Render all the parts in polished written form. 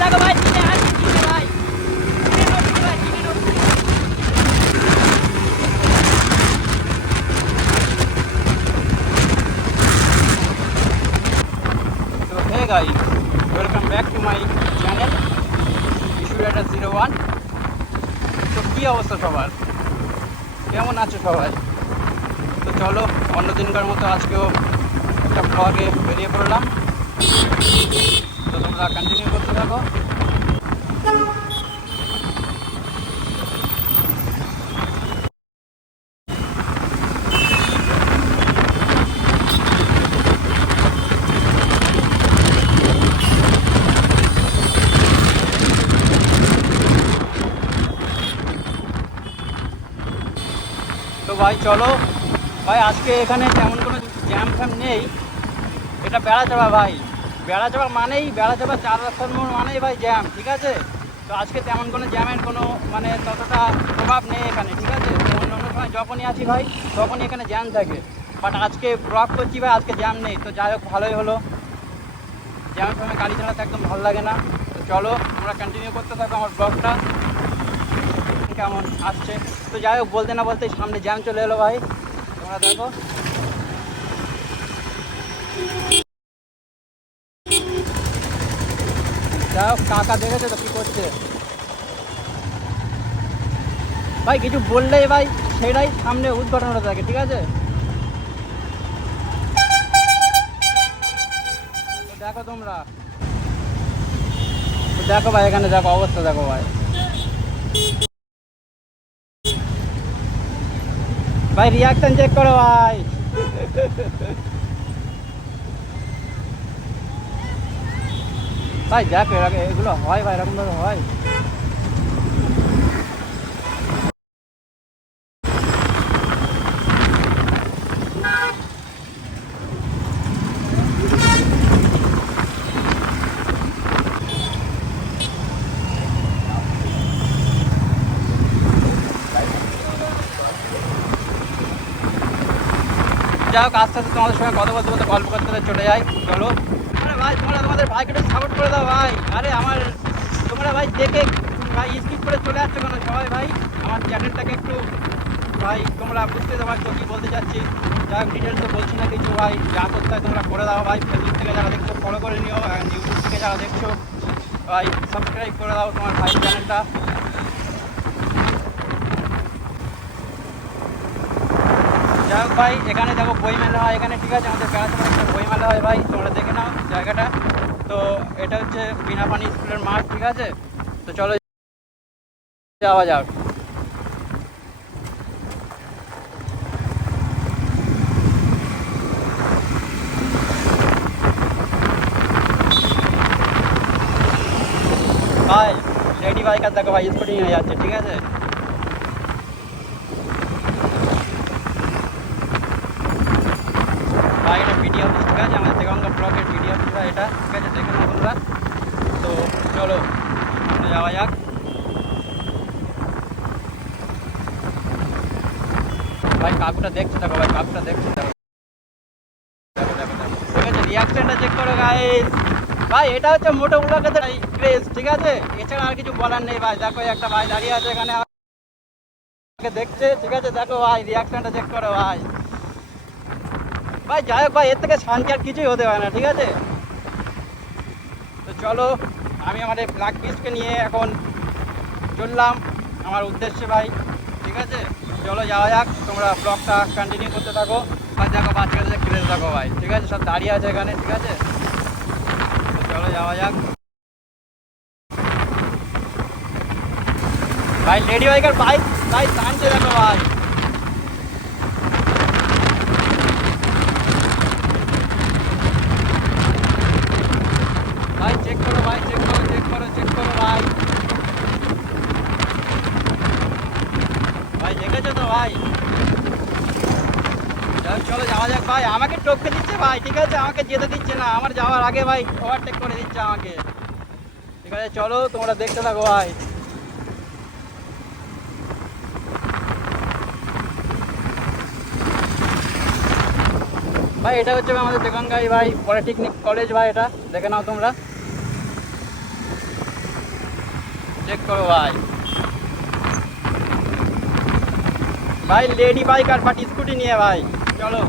দেখো ভাই চিনে আর চিনে ভাই চিনে নোট ভাই চিনে নোট। তো hey guys, welcome back to my channel Issue01। তো কী অবস্থা সবার, কেমন আছো সবাই? তো চলো অন্য দিনকার মতো আজকেও একটা ব্লগে বেরিয়ে পড়লাম। তো তোমরা কন্টিনিউ করতে থাকো। তো ভাই চলো ভাই, আজকে এখানে তেমন কোনো জ্যাম ফ্যাম নেই। এটা বেড়াচাপা ভাই, বেড়াচাপা মানেই বেড়াচাপা 4 রাস্তার মোড় মানেই ভাই জ্যাম, ঠিক আছে? তো আজকে তেমন কোনো জ্যামের কোনো মানে ততটা প্রভাব নেই এখানে, ঠিক আছে? অন্য অন্য সময় যখনই আছি ভাই তখনই এখানে জ্যাম থাকে, বাট আজকে ব্লগ করছি ভাই, আজকে জ্যাম নেই। তো যাই হোক, ভালোই হলো। জ্যামের সময় গাড়ি চালাতে একদম ভালো লাগে না। তো চলো তোমরা কন্টিনিউ করতে থাকো আমার ব্লগটা কেমন আসছে। তো যাই হোক, বলতে না বলতে সামনে জ্যাম চলে এলো ভাই, তোমরা দেখো। যাই হোক, কাকা দেখেছে তো কী করছে ভাই, কিছু বললেই ভাই সেটাই সামনে উদ্ঘাটনটা থাকে, ঠিক আছে? তো দেখো তোমরা, তো দেখো ভাই, এখানে দেখো অবস্থা দেখো ভাই। ভাই রিয়াকশন চেক করো ভাই। ভাই দেখো এগুলো হয় ভাই, এরকম ভাবে হয়। যাই হোক, আস্তে আস্তে তোমাদের সঙ্গে কথা বলতে বলতে গল্প করতে করতে চলে যাই। চলো। আরে ভাই তোমরা তোমাদের ভাইকে একটু সাপোর্ট করে দাও ভাই। আরে আমার তোমরা ভাই দেখে ভাই স্কিপ করে চলে আসছো কেন সবাই ভাই? আমার চ্যানেলটাকে একটু ভাই তোমরা বুঝতে পারছো কী বলতে চাচ্ছি। যাই হোক, ডিটেলস তো বলছি না কিছু ভাই, যা করতে হয় তোমরা করে দাও ভাই। ফেসবুক থেকে যারা দেখছো ফলো করে নিও, ইউটিউব থেকে যারা দেখছো ভাই সাবস্ক্রাইব করে দাও তোমার ভাই চ্যানেলটা। যাই হোক ভাই, এখানে দেখো বই মেলা হয় এখানে, ঠিক আছে? আমাদের বেড়াতে একটা বই মেলা হয় ভাই, তোমরা দেখে নাও জায়গাটা। তো এটা হচ্ছে বিনাপানি স্কুলের মাঠ, ঠিক আছে? তো চলো যাওয়া যাক। ভাই রেডি বাইকার দেখো ভাই, স্কুটি নিয়ে যাচ্ছে, ঠিক আছে? ভাই এটা ভিডিও অফিস, ঠিক আছে? আমাদের দেগঙ্গা ব্লকের ভিডিও অফিস ভাই এটা, ঠিক আছে? দেখে নাও তোমরা। তো চলো সামনে যাওয়া যাক। ভাই কাকুটা দেখছো দেখো ভাই, কাকুটা দেখছো দেখো, দেখো দেখো দেখো, ঠিক আছে? রিয়াকশনটা চেক করো গাইস। ভাই এটা হচ্ছে মোটো ব্লগের ক্রেজ, ঠিক আছে? এছাড়া আর কিছু বলার নেই ভাই। দেখো একটা ভাই দাঁড়িয়ে আছে এখানে আমাকে দেখছে, ঠিক আছে? দেখো ভাই রিয়াকশনটা চেক করো ভাই। ভাই যাই হোক ভাই, এর থেকে শান্তি আর কিছুই হতে পারে না, ঠিক আছে? তো চলো, আমি আমার এই ব্ল্যাক পিসকে নিয়ে এখন চললাম আমার উদ্দেশ্যে ভাই, ঠিক আছে? চলো যাওয়া যাক, তোমরা ব্লগটা কন্টিনিউ করতে থাকো। আর দেখো বাচ্চাদের ক্রেজ দেখো ভাই, ঠিক আছে? সব দাঁড়িয়ে আছে এখানে, ঠিক আছে? তো চলো যাওয়া যাক ভাই। লেডি বাইকার বাইক ভাই টানছে দেখো ভাই। ভাই চেক করো ভাই, চেক করো, চেক করো, চেক করো ভাই। ভাই দেখেছো তো ভাই? চলো যাওয়া যাক ভাই। আমাকে টপকে দিচ্ছে ভাই, ঠিক আছে? আমাকে যেতে দিচ্ছে না, আমার যাওয়ার আগে ভাই ওভারটেক করে দিচ্ছে আমাকে, ঠিক আছে? চলো তোমরা দেখতে থাকো ভাই। ভাই এটা হচ্ছে আমাদের দেগঙ্গাই ভাই পলিটেকনিক কলেজ ভাই, এটা দেখে নাও তোমরা। চেক করো ভাই। ভাই লেডি বাইক আর বাট স্কুটি নিয়ে ভাই চলো।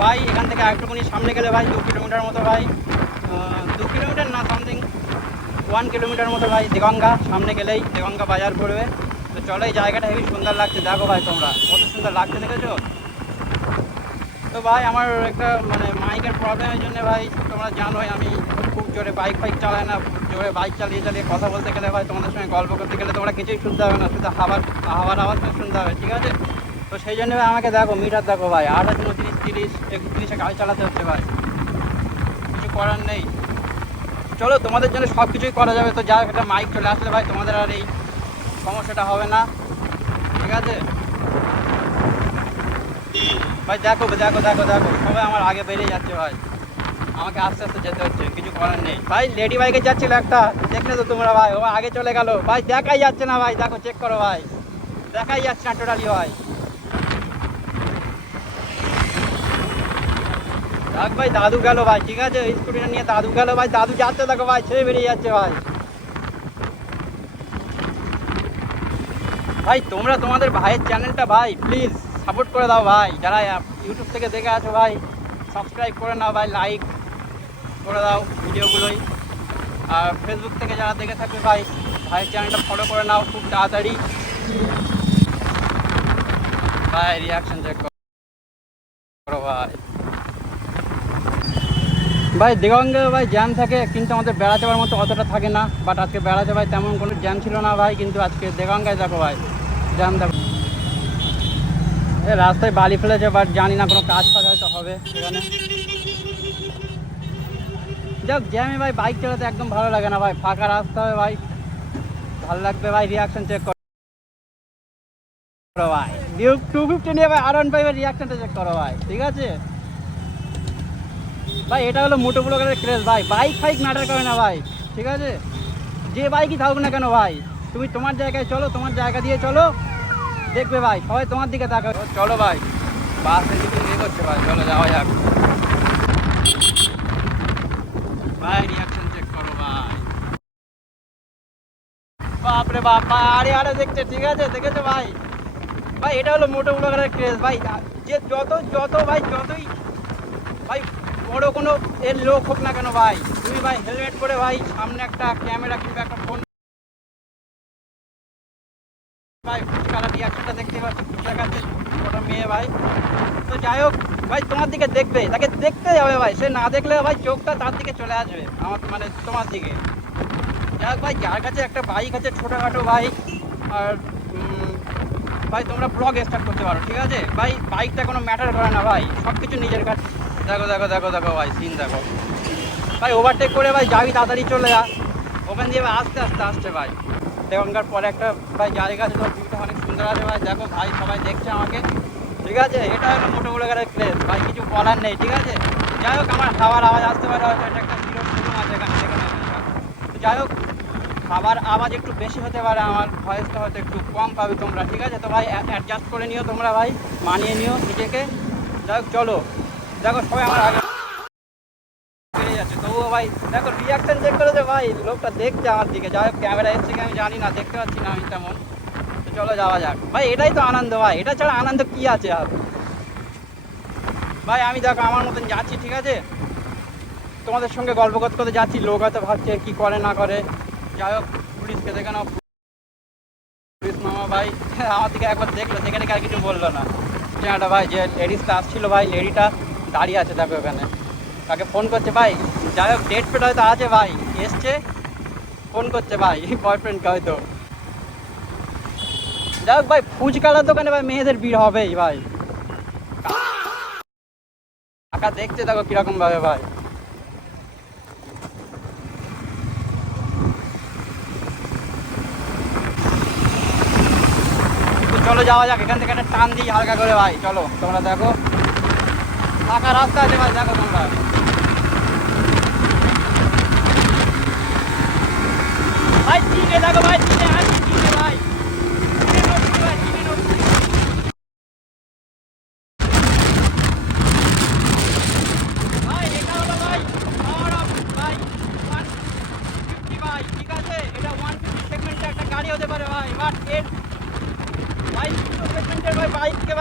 ভাই এখান থেকে একটুখানি সামনে গেলে ভাই 2 কিলোমিটার মতো ভাই, 2 কিলোমিটার না, সামথিং 1 কিলোমিটার মতো ভাই দেগঙ্গা, সামনে গেলেই দেগঙ্গা বাজার পড়বে। তো চলো, এই জায়গাটা হেবি সুন্দর লাগছে, দেখো ভাই তোমরা কত সুন্দর লাগছে, দেখেছো? তো ভাই আমার একটা মানে মাইকের প্রবলেমের জন্য ভাই তোমরা জানোই আমি খুব জোরে বাইক চালাই না। জোরে বাইক চালিয়ে চালিয়ে কথা বলতে গেলে ভাই, তোমাদের সঙ্গে গল্প করতে গেলে তোমরা কিছুই শুনতে হবে না, শুধু হাওয়ার আওয়াজটা শুনতে হবে, ঠিক আছে? তো সেই জন্য ভাই আমাকে দেখো, মিটার দেখো ভাই, 28, 29, 30, 31-এ গাড়ি চালাতে হচ্ছে ভাই, কিছু করার নেই। চলো, তোমাদের জন্য সব কিছুই করা যাবে। তো যাই হোক, একটা মাইক চলে আসলে ভাই তোমাদের আর এই সমস্যাটা হবে না, ঠিক আছে ভাই? দেখো দেখো দেখো দেখো, সবাই আমার আগে বেরিয়ে যাচ্ছে ভাই, আমাকে আস্তে আস্তে যেতে হচ্ছে, কিছু করার নেই ভাই। লেডি বাইকে যাচ্ছিল একটা, দেখলে তো তোমরা ভাই, ও আগে চলে গেল ভাই, দেখাই যাচ্ছে না ভাই, দেখো চেক করো ভাই, দেখাই যাচ্ছে না টোটালি ভাই। দেখ ভাই, দাদু গেল ভাই, ঠিক আছে, স্কুটিটা নিয়ে দাদু গেল ভাই, দাদু যাচ্ছে দেখো ভাই, ছেড়ে বেরিয়ে যাচ্ছে ভাই। ভাই তোমরা তোমাদের ভাইয়ের চ্যানেলটা ভাই প্লিজ সাপোর্ট করে দাও ভাই, যারা ইউটিউব থেকে দেখে আছো ভাই সাবস্ক্রাইব করে নাও ভাই, লাইক করে দাও ভিডিওগুলোই। আর ফেসবুক থেকে যারা দেখে থাকবে ভাই, ভাইয়ের চ্যানেলটা ফলো করে নাও খুব তাড়াতাড়ি ভাই। রিয়াকশন চেক করো ভাই। ভাই দেগঙ্গে ভাই জ্যাম থাকে, কিন্তু আমাদের বেড়া যাওয়ার মতো অতটা থাকে না। বাট আজকে বেড়াতে ভাই তেমন কোনো জ্যাম ছিল না ভাই, কিন্তু আজকে দেগঙ্গায় দেখো ভাই জ্যাম দেখো। রাস্তায় বালি ফেলেছে, বাট জানি না কোনো কাজ হয়তো হবে এখানে। যাক, জ্যামে ভাই বাইক চালাতে একদম ভালো লাগে না ভাই, ফাঁকা রাস্তা হবে ভাই ভালো লাগবে ভাই। রিয়াকশন চেক করো ভাই, 250 নিয়ে ভাই R15 রিয়াকশনটা চেক করো ভাই, ঠিক আছে ভাই? এটা হলো মোটো ব্লগারের ক্রেজ ভাই, বাইক ফাইক ম্যাটার করে না ভাই, ঠিক আছে? যে বাইকই থাকুক না কেন ভাই, তুমি তোমার জায়গায় চলো, তোমার জায়গা দিয়ে চলো, দেখবে ভাই সবাই তোমার দিকে তাকাবে। চলো ভাই, বাস এদিকে ইয়ে করছে ভাই, চলো যাওয়া যাক ভাই। রিয়াকশন চেক করো ভাই, বাপরে বাপ ভাই, আরে আরে দেখছে, ঠিক আছে, দেখেছো ভাই? ভাই এটা হলো মোটো ব্লগারের ক্রেজ ভাই, যে যত ভাই যতই ভাই বড় কোনো এর লোক হোক না কেন ভাই, তুমি ভাই হেলমেট করে ভাই সামনে একটা ক্যামেরা কিংবা একটা ফোন ভাই, ফুচকালা রিয়াকশনটা দেখতে পাচ্ছি, ফুচকা খাচ্ছে ওটা মেয়ে ভাই। তো যাই হোক ভাই, তোমার দিকে দেখবে, তাকে দেখতে যাবে ভাই, সে না দেখলে ভাই চোখটা তার দিকে চলে আসবে, আমার মানে তোমার দিকে। যাই হোক ভাই, যার কাছে একটা বাইক আছে ছোটোখাটো ভাই, আর ভাই তোমরা ব্লগ স্টার্ট করতে পারো, ঠিক আছে ভাই? বাইকটা কোনো ম্যাটার করে না ভাই, সব কিছু নিজের কাছে। দেখো দেখো দেখো দেখো ভাই, সিন দেখো ভাই, ওভারটেক করে ভাই যাবি, তাড়াতাড়ি চলে যা, ওখান দিয়ে আস্তে আস্তে আসছে ভাই। দেগঙ্গার পরে একটা ভাই জায়গা আছে, তোমার ভিউটা অনেক সুন্দর আছে ভাই, দেখো ভাই সবাই দেখছে আমাকে, ঠিক আছে? এটা হলো মোটো ব্লগারের প্লেস ভাই, কিছু বলার নেই, ঠিক আছে? যাই হোক, আমার খাবার আওয়াজ আসতে পারে হয়তো, এটা একটা জিরো শোরুম আছে এখানে, দেখে নেবেন। তো যাই হোক, খাবার আওয়াজ একটু বেশি হতে পারে, আমার ভয়েসটা হয়তো একটু কম পাবে তোমরা, ঠিক আছে? তো ভাই অ্যাডজাস্ট করে নিও তোমরা ভাই, মানিয়ে নিও নিজেকে। যাই হোক চলো, দেখো সবাই আমার আগে বেরিয়ে যাচ্ছে, তবুও ভাই দেখো রিয়াকশন চেক করেছে ভাই, লোকটা দেখছে আমার দিকে। যাই হোক, ক্যামেরা এসছে কি আমি জানি না, দেখতে পাচ্ছি না আমি তেমন। তো চলো যাওয়া যাক ভাই, এটাই তো আনন্দ ভাই, এটা ছাড়া আনন্দ কি আছে আর ভাই? আমি দেখো আমার মতন যাচ্ছি, ঠিক আছে, তোমাদের সঙ্গে গল্প করতে করতে যাচ্ছি, লোক হয়তো ভাবছে কি করে না করে। যাই হোক, পুলিশকে দেখে নাও, পুলিশ মামা ভাই আমার দিকে একবার দেখলো, দেখে দেখে আর কিছু বললো না। চেনাটা ভাই, যে লেডিসটা আসছিল ভাই, লেডিটা দাঁড়িয়ে আছে দেখো ওখানে, তাকে ফোন করছে ভাই। যাই হোক, ডেট পেট হয়তো আছে ভাই, এসছে ফোন করছে ভাই বয়ফ্রেন্ডকে হয়তো। যাই হোক ভাই, ফুচকালার দোকানে ভাই মেয়েদের ভিড় হবেই ভাই, টাকা দেখছে দেখো কিরকম ভাবে ভাই। চলো যাওয়া যাক, এখান থেকে একটা টান দিই হালকা করে ভাই, চলো তোমরা দেখো, ফাঁকা রাস্তা আছে ভাই, দেখো তোমরা ভাই, চিনে দেখো ভাই, চিনে আসছি, চিনে ভাই, চিনে নড়ছি ভাই, চিনে নড়ছি ভাই, এটা হলো ভাই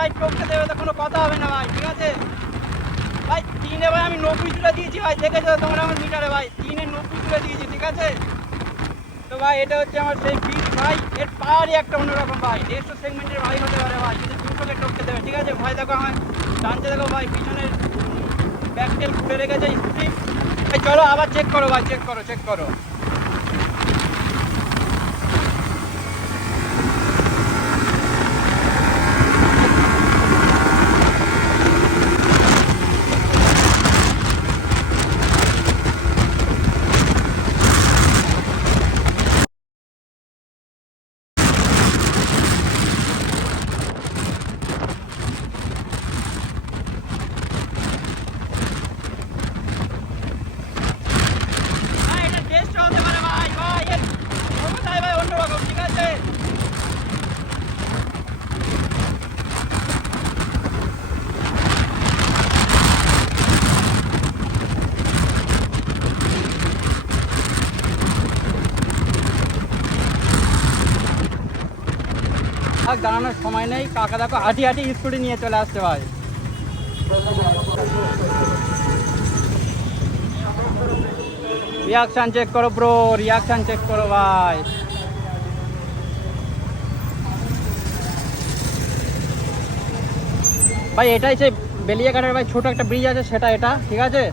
ভাই টপকে দেবে তো কোনো কথা হবে না ভাই, ঠিক আছে ভাই। 3-এ ভাই আমি 90 তুলে দিয়েছি ভাই, দেখেছো তোমরা আমার মিটারে ভাই 3-এ 90 তুলে দিয়েছি, ঠিক আছে। তো ভাই এটা হচ্ছে আমার সেই বিট ভাই, এর পাওয়ারই একটা অন্যরকম ভাই, 150 সেগমেন্টের ভাই হতে পারে ভাই, যদি 200-কে টপকে দেবে, ঠিক আছে ভাই। দেখো আমার টানছে, দেখো ভাই পিছনের ব্যাক টেল খুলে রেখেছে স্কুটি ভাই। চলো আবার চেক করো ভাই, চেক করো চেক করো। ভাই এটা টেস্ট হতে পারে ভাই, ভাই এর ক্ষমতাই ভাই অন্যরকম, ঠিক আছে। আর দাঁড়ানোর সময় নেই, কাকা দেখো হাঁটি হাঁটি স্কুটি নিয়ে চলে আসছে ভাই। রিয়াকশন চেক করো ব্রো, রিয়াকশন চেক করো ভাই। ভাই এটাই সেই বেলিয়াঘাটের ভাই ছোট একটা ব্রিজ আছে, সেটা এটা, ঠিক আছে।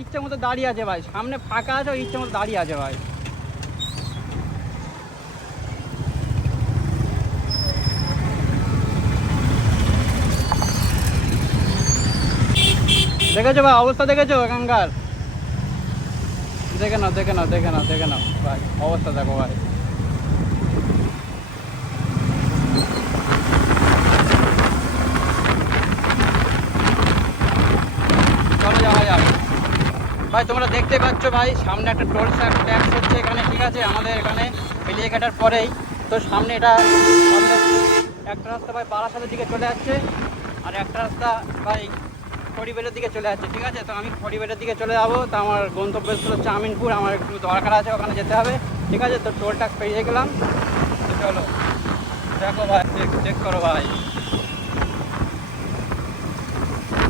ইচ্ছে মতো দাঁড়িয়ে আছে ভাই, সামনে ফাঁকা আছে, ইচ্ছে মতো দাঁড়িয়ে আছে ভাই। দেখেছো ভাই অবস্থা, দেখেছো এখানকার, দেখে নাও দেখে নাও দেখে নাও দেখে নাও ভাই, অবস্থা দেখো ভাই। চলো যাওয়া যাক ভাই। তোমরা দেখতে পাচ্ছ ভাই সামনে একটা টোল ট্যাক্স হচ্ছে এখানে, ঠিক আছে, আমাদের এখানে বেলিয়াঘাটার পরেই। তো সামনে এটা সামনে একটা রাস্তা ভাই বারাসাতের দিকে চলে যাচ্ছে, আর একটা রাস্তা ভাই খড়িবেলের দিকে চলে যাচ্ছে, ঠিক আছে। তো আমি খড়িবেলের দিকে চলে যাবো, তো আমার গন্তব্যস্থল হচ্ছে আমিনপুর, আমার একটু দরকার আছে, ওখানে যেতে হবে, ঠিক আছে। তো টোল ট্যাক্স পেরিয়ে গেলাম, তো চলো দেখো ভাই, চেক করো ভাই।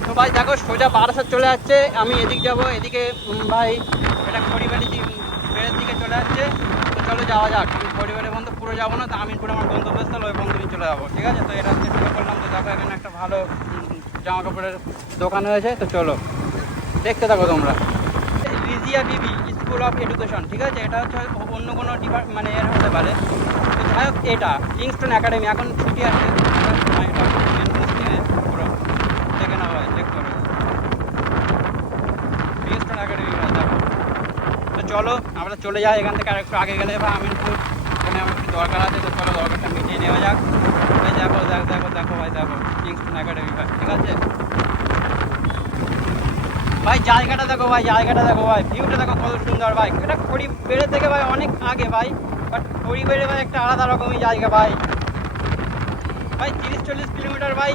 তো ভাই দেখো সোজা বারাসাত চলে যাচ্ছে, আমি এদিক যাব, এদিকে ভাই এটা খড়িবাড়ি বেড়ের দিকে চলে যাচ্ছে। তো চলো যাওয়া যাক। আমি খড়িবাড়ি বন্ধ পুরো যাবো না, তো আমিনপুর আমার গন্তব্যস্থল, ওই বন্ধ চলে যাবো, ঠিক আছে। তো এটা চেষ্টা করলাম, তো দেখো এখানে একটা ভালো জামা কাপড়ের দোকান হয়েছে, তো চলো দেখতে থাকো তোমরা। রিজিয়া বিবি স্কুল অফ এডুকেশন, ঠিক আছে। এটা হচ্ছে অন্য কোনো মানে এর হতে পারে। তো যাই হোক এটা কিংস্টন একাডেমি এখন ছুটি আছে, এটা পুরো দেখে নাও ভাই, চেক করো কিংস্টন একাডেমি ভাই, দেখো। তো চলো আমরা চলে যাই এখান থেকে, আর একটু আগে গেলে ভাই আমিনপুর, ওখানে আমার একটু দরকার আছে, তো চলো দরকারটা মিটিয়ে নেওয়া যাক ভাই। দেখো দেখো দেখো দেখো ভাই, দেখো কিংস্টন একাডেমি ভাই, ঠিক আছে ভাই। জায়গাটা দেখো ভাই, জায়গাটা দেখো ভাই, ভিউটা দেখো কত সুন্দর ভাই। এটা খড়িবেড়ে থেকে ভাই অনেক আগে ভাই, বাট খড়িবেড়ে ভাই একটা আলাদা রকমই জায়গা ভাই। ভাই 30-40 কিলোমিটার ভাই,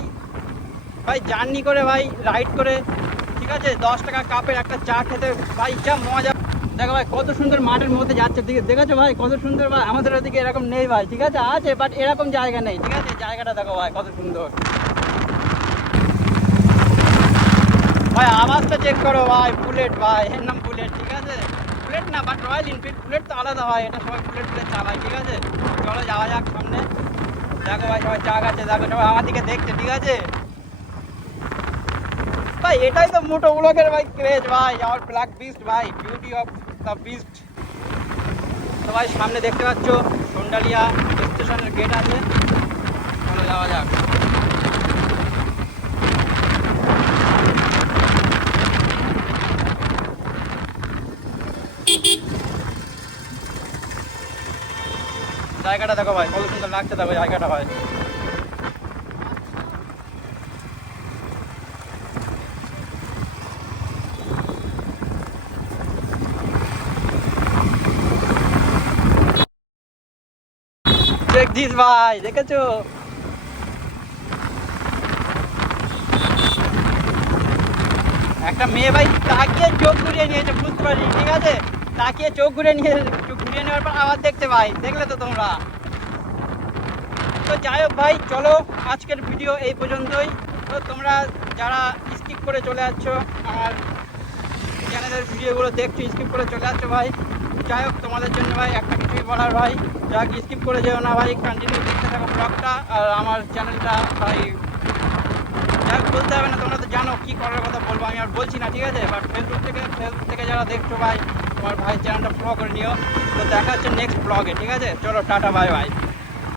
ভাই জার্নি করে ভাই, রাইড করে, ঠিক আছে। 10 টাকা কাপের একটা চা খেতে ভাই যা মজা। দেখো ভাই কত সুন্দর মাঠের মধ্যে যাচ্ছে, দেখেছো ভাই কত সুন্দর ভাই। আমাদের ওদিকে এরকম নেই ভাই, ঠিক আছে, আছে বাট এরকম জায়গা নেই, ঠিক আছে। জায়গাটা দেখো ভাই কত সুন্দর ভাই। আওয়াজটা চেক করো ভাই, বুলেট ভাই, এর নাম বুলেট, ঠিক আছে। বুলেট না বাট রয়্যাল এনফিল্ড, বুলেট তো আলাদা হয়, এটা সবাই বুলেট বুলেট চালায়, ঠিক আছে। চলো যাওয়া যাক সামনে। দেখো ভাই সবাই চা খাচ্ছে, দেখো সবাই আমার দিকে দেখছে, ঠিক আছে ভাই। এটাই তো মোটো ব্লগের ভাই ক্রেজ ভাই, আমার ব্ল্যাক বিস্ট ভাই, বিউটি অফ দ্য বিস্ট। তো ভাই সামনে দেখতে পাচ্ছ সন্ডালিয়া স্টেশনের গেট আছে, চলো যাওয়া যাক। জায়গাটা দেখো ভাই কত সুন্দর লাগছে, দেখো জায়গাটা ভাই। চেক দিস ভাই, দেখেছো একটা মেয়ে ভাই তাকিয়ে চোখ ঘুরিয়ে নিয়েছে, বুঝতে পারি, ঠিক আছে। তাকিয়ে চোখ ঘুরিয়ে নেওয়ার পর আবার দেখতে ভাই, দেখলে তো তোমরা। তো যাই হোক ভাই, চলো আজকের ভিডিও এই পর্যন্তই। তো তোমরা যারা স্কিপ করে চলে যাচ্ছ আমার চ্যানেলের ভিডিওগুলো দেখছো, স্কিপ করে চলে যাচ্ছ ভাই, যাই হোক তোমাদের জন্য ভাই একটা কিছুই বলার ভাই, যা স্কিপ করে যেও না ভাই, কন্টিনিউ দেখতে থাকো ব্লগটা। আর আমার চ্যানেলটা ভাই যাই বলতে হবে না, তোমরা তো জানো কী করার কথা বলবো, আমি আর বলছি না, ঠিক আছে। বাট ফেসবুক থেকে যারা দেখছো ভাই, তোমার ভাই চ্যানেলটা ফলো করে নিও। তো দেখা হচ্ছে নেক্সট ব্লগে, ঠিক আছে। চলো টাটা, বাই বাই।